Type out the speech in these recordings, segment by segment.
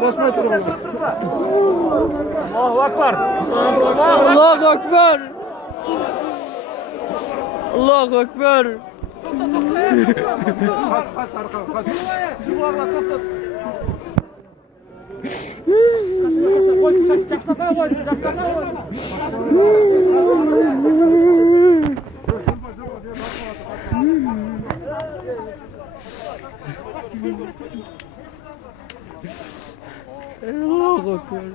Basmayı duralım. Allahu Ekber. Allahu Ekber. Allahu Ekber. Kaç arka kaç. Yuvarla tut. Koy, çaksaka koy, çaksaka koy. Allahu Ekber.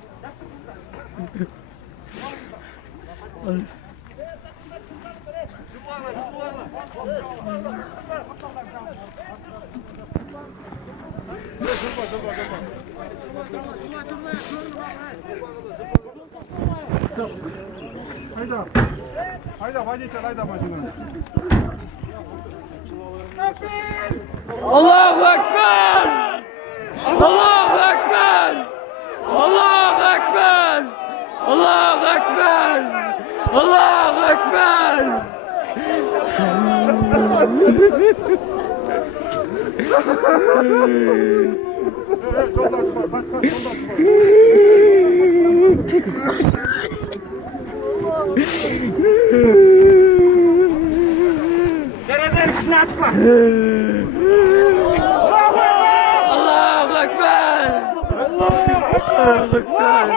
Hayda. Hayda vazgeçer hayda başına. Allahu Ekber. Allahu Ekber. Allahu Ekber. Allahu Ekber. Allahu Ekber. Soldan çıkar. Kaç soldan çıkar. Derenin üstüne açıkla. Allahu Ekber. Allahu Ekber.